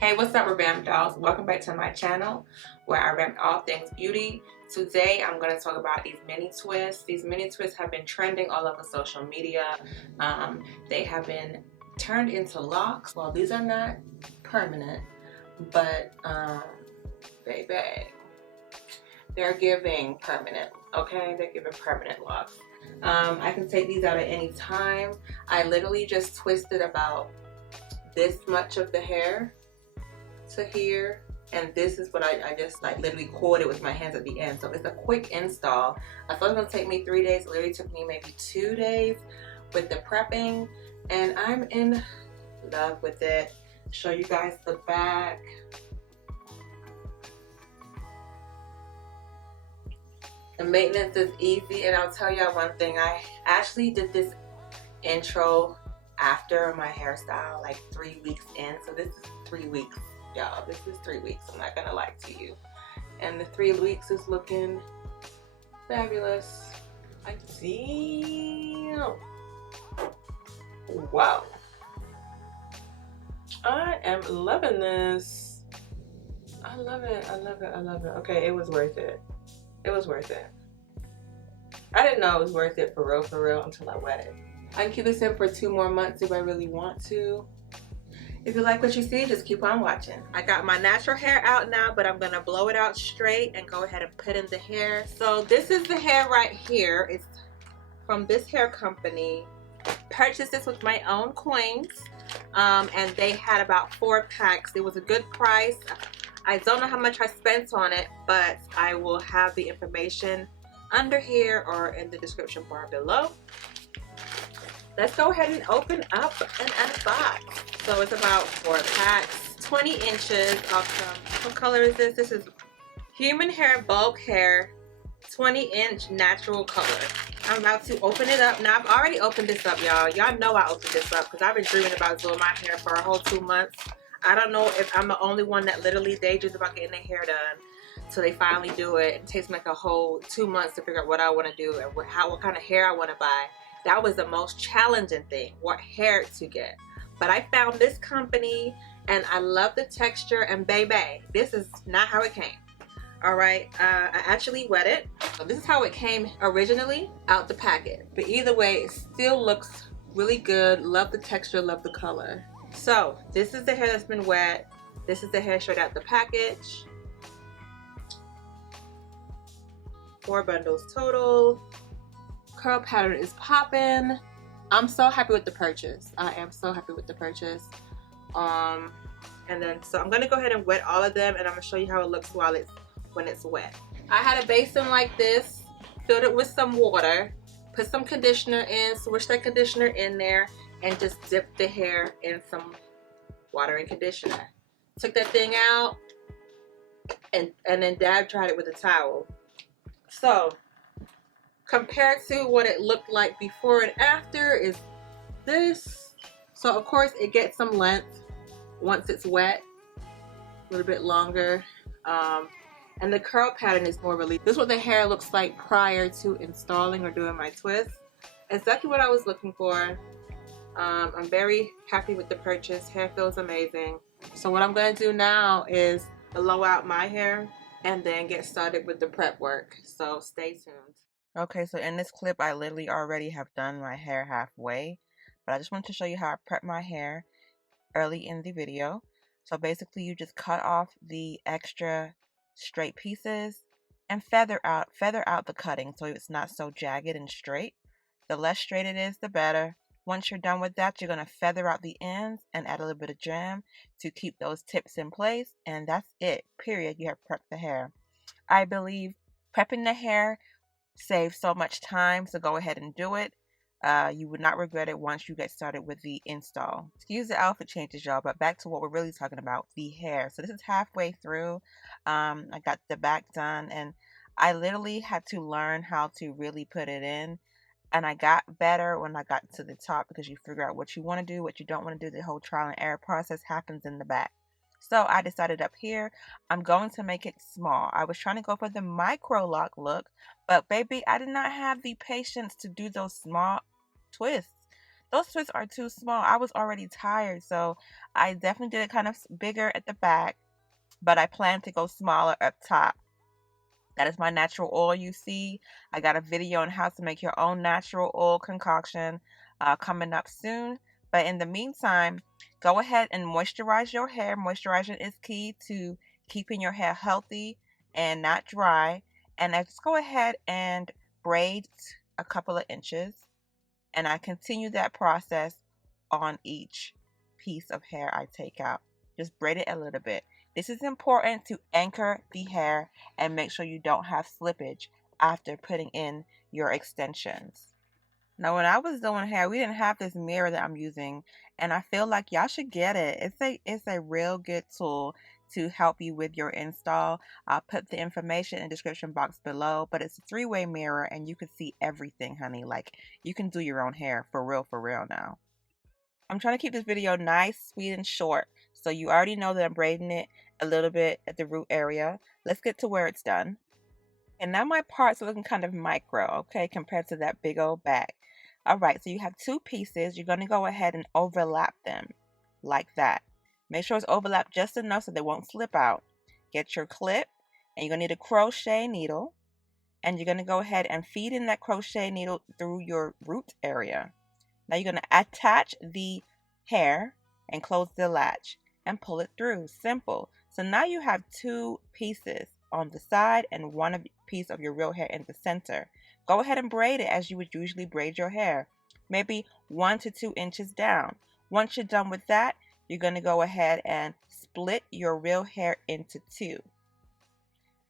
Hey, what's up, Revamp Dolls? Welcome back to my channel where I revamp all things beauty. Today, I'm going to talk about these mini twists. These mini twists have been trending all over social media. They have been turned into locks. Well, these are not permanent, but baby, they're giving permanent, okay? They're giving permanent locks. I can take these out at any time. I literally just twisted about this much of the hair to here, and this is what I just like literally coiled it with my hands at the end. So it's a quick install. I thought it was gonna take me 3 days. It literally took me maybe 2 days with the prepping, and I'm in love with it. Show you guys the back. The maintenance is easy, and I'll tell y'all one thing. I actually did this intro after my hairstyle, like 3 weeks in. So this is 3 weeks, y'all. This is 3 weeks. I'm not gonna lie to you. And the 3 weeks is looking fabulous. I see. Wow. I am loving this. I love it. I love it. I love it. Okay, it was worth it. It was worth it. I didn't know it was worth it for real until I wet it. I can keep this in for 2 more months if I really want to. If you like what you see, just keep on watching. I got my natural hair out now, but I'm gonna blow it out straight and go ahead and put in the hair. So this is the hair right here. It's from this hair company. Purchased this with my own coins, and they had about 4 packs. It was a good price. I don't know how much I spent on it, but I will have the information under here or in the description bar below. Let's go ahead and open up and unbox. So it's about 4 packs, 20 inches. Awesome. What color is this? This is human hair, bulk hair, 20-inch natural color. I'm about to open it up. Now, I've already opened this up, y'all. Y'all know I opened this up because I've been dreaming about doing my hair for a whole 2 months. I don't know if I'm the only one that literally daydreams about getting their hair done. So they finally do it. It takes me like a whole 2 months to figure out what I want to do and what kind of hair I want to buy. That was the most challenging thing, what hair to get. But I found this company and I love the texture, and baby, this is not how it came. All right, I actually wet it. So this is how it came originally out the packet. But either way, it still looks really good. Love the texture, love the color. So this is the hair that's been wet. This is the hair straight out the package. 4 bundles total. Curl pattern is popping. I'm so happy with the purchase. I am so happy with the purchase. And then so I'm gonna go ahead and wet all of them, and I'm gonna show you how it looks when it's wet. I had a basin like this, filled it with some water, put some conditioner in, swish that conditioner in there, and just dip the hair in some water and conditioner. Took that thing out, and then dab dried it with a towel. So compared to what it looked like before and after is this. So of course it gets some length once it's wet, a little bit longer. And the curl pattern is more relief. This is what the hair looks like prior to installing or doing my twist. Exactly what I was looking for. I'm very happy with the purchase. Hair feels amazing. So what I'm going to do now is blow out my hair and then get started with the prep work. So stay tuned. Okay, so in this clip, I literally already have done my hair halfway. But I just wanted to show you how I prep my hair early in the video. So basically, you just cut off the extra straight pieces and feather out the cutting so it's not so jagged and straight. The less straight it is, the better. Once you're done with that, you're going to feather out the ends and add a little bit of jam to keep those tips in place, and that's it, period. You have prepped the hair. I believe prepping the hair saves so much time, so go ahead and do it. You would not regret it once you get started with the install. Excuse the outfit changes, y'all, but back to what we're really talking about, the hair. So this is halfway through. I got the back done, and I literally had to learn how to really put it in. And I got better when I got to the top, because you figure out what you want to do, what you don't want to do. The whole trial and error process happens in the back. So I decided up here, I'm going to make it small. I was trying to go for the micro lock look, but baby, I did not have the patience to do those small twists. those twists are too small. I was already tired, so I definitely did it kind of bigger at the back, but I plan to go smaller up top. That is my natural oil you see. I got a video on how to make your own natural oil concoction coming up soon. But in the meantime, go ahead and moisturize your hair. Moisturizing is key to keeping your hair healthy and not dry. And I just go ahead and braid a couple of inches. And I continue that process on each piece of hair I take out. Just braid it a little bit. This is important to anchor the hair and make sure you don't have slippage after putting in your extensions. Now, when I was doing hair, we didn't have this mirror that I'm using, and I feel like y'all should get it. It's a real good tool to help you with your install. I'll put the information in the description box below, but it's a three-way mirror and you can see everything, honey. Like, you can do your own hair for real now. I'm trying to keep this video nice, sweet, and short, so you already know that I'm braiding it a little bit at the root area. Let's get to where it's done. And now my parts are looking kind of micro, okay, compared to that big old bag. All right, so you have two pieces. You're going to go ahead and overlap them like that. Make sure it's overlapped just enough so they won't slip out. Get your clip, and you're going to need a crochet needle. And you're going to go ahead and feed in that crochet needle through your root area. Now you're going to attach the hair and close the latch and pull it through. Simple. So now you have two pieces on the side and one piece of your real hair in the center. Go ahead and braid it as you would usually braid your hair, maybe 1 to 2 inches down. Once you're done with that, you're going to go ahead and split your real hair into two.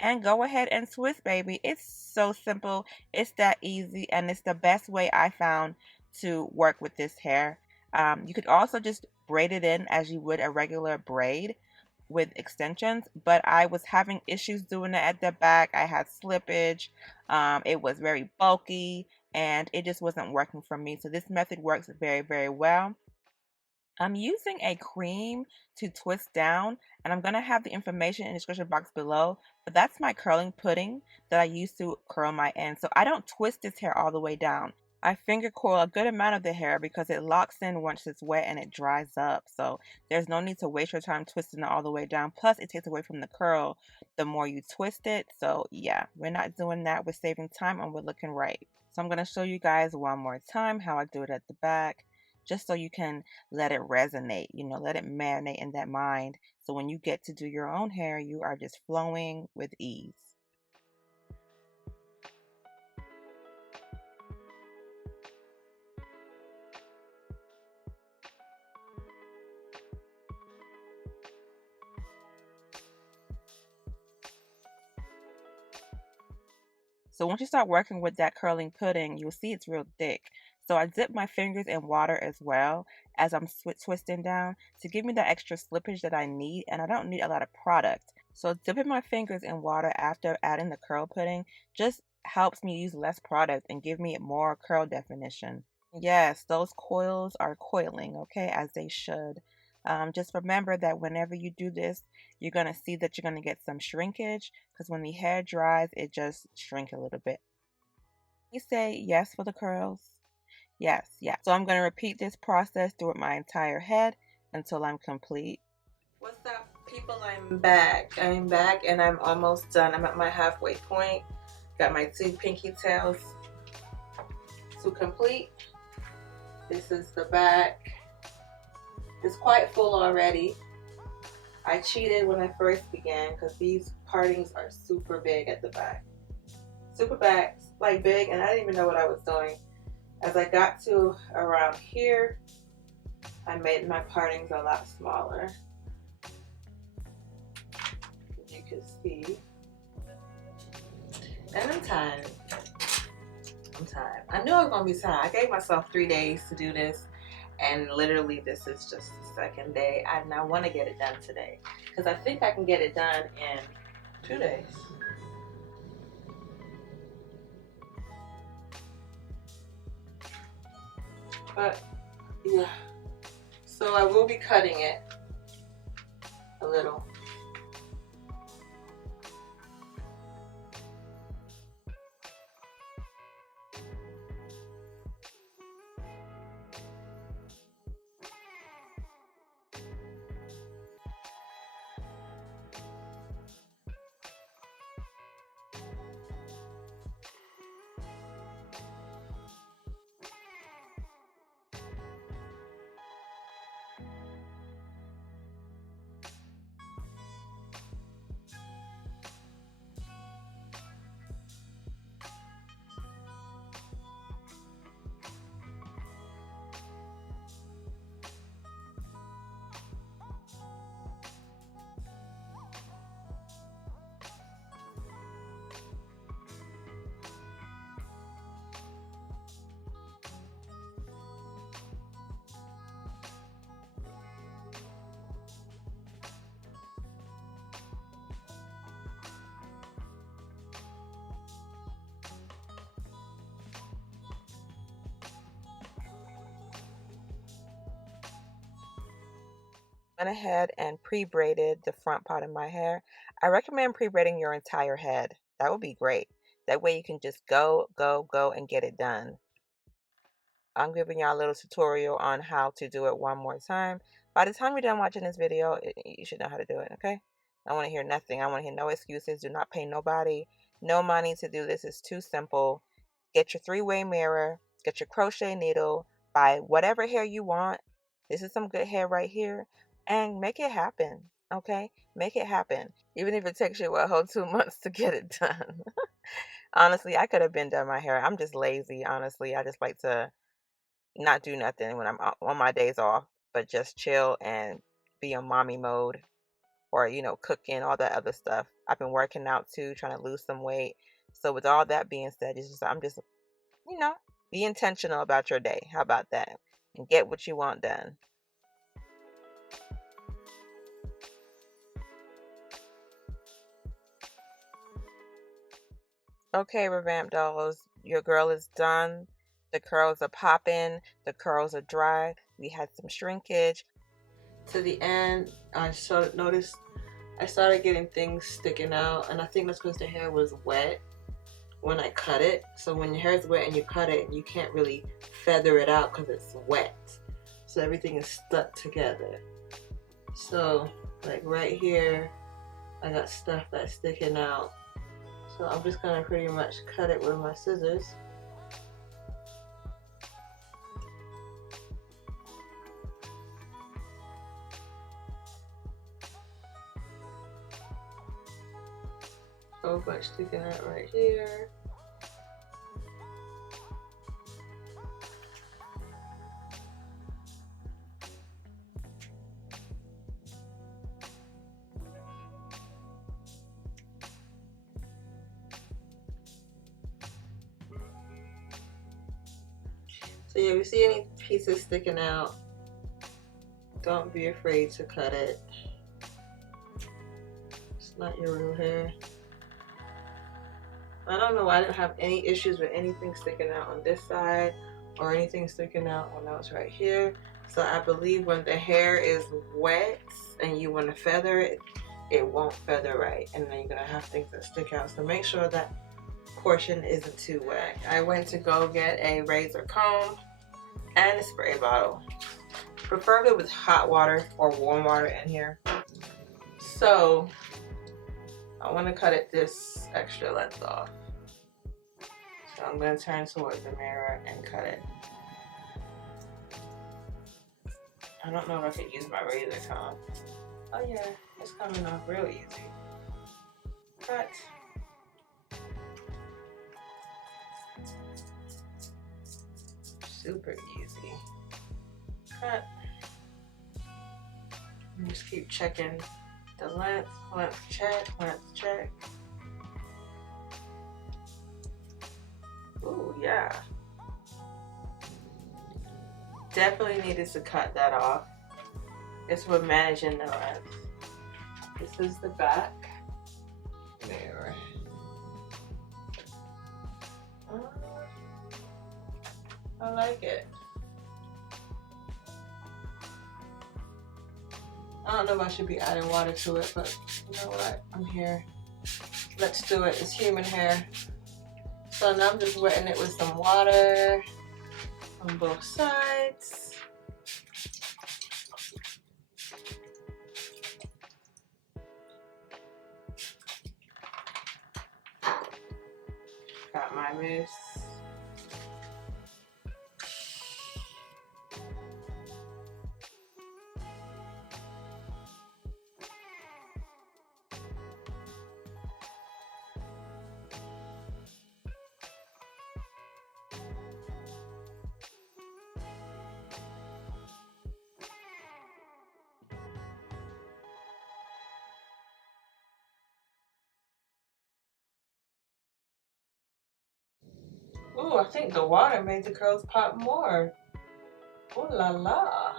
And go ahead and twist, baby. It's so simple. It's that easy, and it's the best way I found to work with this hair. You could also just braid it in as you would a regular braid with extensions, but I was having issues doing it at the back. I had slippage. It was very bulky, and it just wasn't working for me. So this method works very well. I'm using a cream to twist down, and I'm going to have the information in the description box below, but that's my curling pudding that I use to curl my ends. So I don't twist this hair all the way down. I finger coil a good amount of the hair because it locks in once it's wet and it dries up. So there's no need to waste your time twisting it all the way down. Plus, it takes away from the curl the more you twist it. So yeah, we're not doing that. We're saving time and we're looking right. So I'm going to show you guys one more time how I do it at the back, just so you can let it resonate, let it marinate in that mind. So when you get to do your own hair, you are just flowing with ease. So once you start working with that curling pudding, you'll see it's real thick. So I dip my fingers in water as well as I'm twisting down to give me the extra slippage that I need, and I don't need a lot of product. So dipping my fingers in water after adding the curl pudding just helps me use less product and give me more curl definition. Yes, those coils are coiling, okay, as they should. Just remember that whenever you do this, you're going to see that you're going to get some shrinkage because when the hair dries, it just shrink a little bit. You say yes for the curls? Yes, yeah. So I'm going to repeat this process through my entire head until I'm complete. What's up, people? I'm back and I'm almost done. I'm at my halfway point. Got my two pinky tails to complete. This is the back. It's quite full already. I cheated when I first began because these partings are super big at the back. Super back, like big, and I didn't even know what I was doing. As I got to around here, I made my partings a lot smaller. As you can see. And I'm tired. I knew I was going to be tired. I gave myself 3 days to do this, and literally this is just the second day. And I want to get it done today because I think I can get it done in 2 days. But yeah, so I will be cutting it a little. went ahead and pre-braided the front part of my hair. I recommend pre-braiding your entire head. That would be great. That way you can just go, go, go and get it done. I'm giving y'all a little tutorial on how to do it one more time. By the time you're done watching this video, you should know how to do it, okay? I want to hear nothing. I want to hear no excuses. Do not pay nobody no money to do this. It's too simple. Get your three-way mirror. Get your crochet needle. Buy whatever hair you want. This is some good hair right here. And make it happen, okay? Make it happen. Even if it takes you a whole 2 months to get it done. Honestly, I could have been done my hair. I'm just lazy, honestly. I just like to not do nothing when I'm on my days off, but just chill and be on mommy mode, or cooking, all that other stuff. I've been working out too, trying to lose some weight. So with all that being said, I'm just be intentional about your day. How about that? And get what you want done. Okay, Revamp Dolls, your girl is done. The curls are popping. The curls are dry. We had some shrinkage. To the end, I noticed I started getting things sticking out, and I think that's because the hair was wet when I cut it. So when your hair is wet and you cut it, you can't really feather it out because it's wet. So everything is stuck together. So like right here, I got stuff that's sticking out. So I'm just gonna pretty much cut it with my scissors. Whole bunch sticking out right here. So yeah, if you see any pieces sticking out, don't be afraid to cut it. It's not your real hair. I don't know why I didn't have any issues with anything sticking out on this side or anything sticking out when I was right here. So I believe when the hair is wet and you want to feather it, it won't feather right, and then you're gonna have things that stick out. So make sure that portion isn't too wet. I went to go get a razor comb and a spray bottle, preferably with hot water or warm water in here. So I want to cut it this extra length off. So I'm going to turn towards the mirror and cut it. I don't know if I could use my razor comb. Oh yeah, it's coming off real easy. Cut. Super easy. Cut. And just keep checking the length check, length check. Ooh, yeah. Definitely needed to cut that off. It's for managing the length. This is the back. There. I like it. I don't know if I should be adding water to it, but you know what? I'm here. Let's do it. It's human hair. So now I'm just wetting it with some water on both sides. Got my mousse. Ooh, I think the water made the curls pop more. Ooh la la.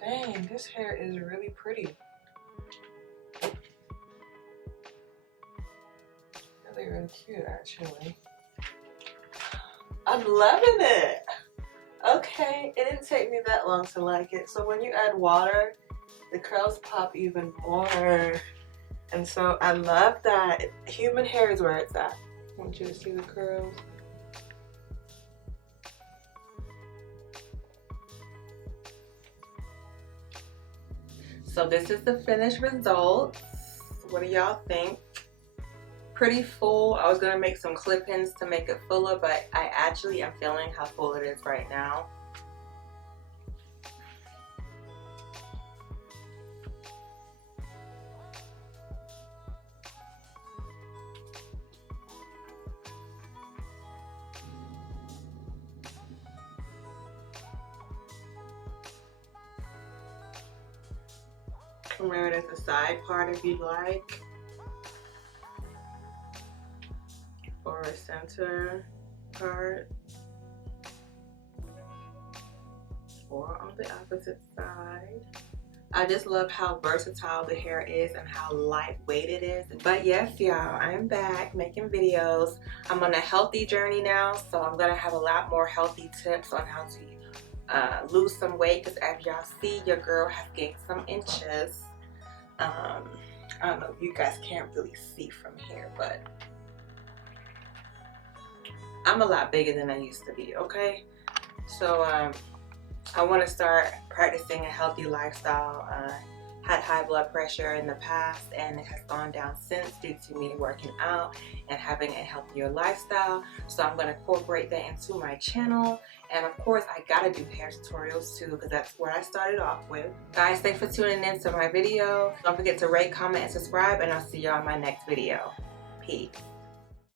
Dang, this hair is really pretty. Really, really cute, actually. I'm loving it. Okay. okay. It didn't take me that long to like it. So when you add water, the curls pop even more. And so I love that. Human hair is where it's at. I want you to see the curls. So this is the finished result. What do y'all think? Pretty full. I was gonna make some clip-ins to make it fuller, but I actually am feeling how full it is right now. Wear it as a side part if you'd like, or a center part, or on the opposite side. I just love how versatile the hair is and how lightweight it is. But yes, y'all, I'm back making videos. I'm on a healthy journey now, so I'm gonna have a lot more healthy tips on how to lose some weight, because as y'all see, your girl has gained some inches. I don't know if you guys can't really see from here, but I'm a lot bigger than I used to be, okay? So I want to start practicing a healthy lifestyle. Had high blood pressure in the past, and it has gone down since due to me working out and having a healthier lifestyle. So I'm going to incorporate that into my channel. And of course, I gotta do hair tutorials too, because that's where I started off with. Guys, thanks for tuning in to my video. Don't forget to rate, comment, and subscribe, and I'll see y'all in my next video. Peace.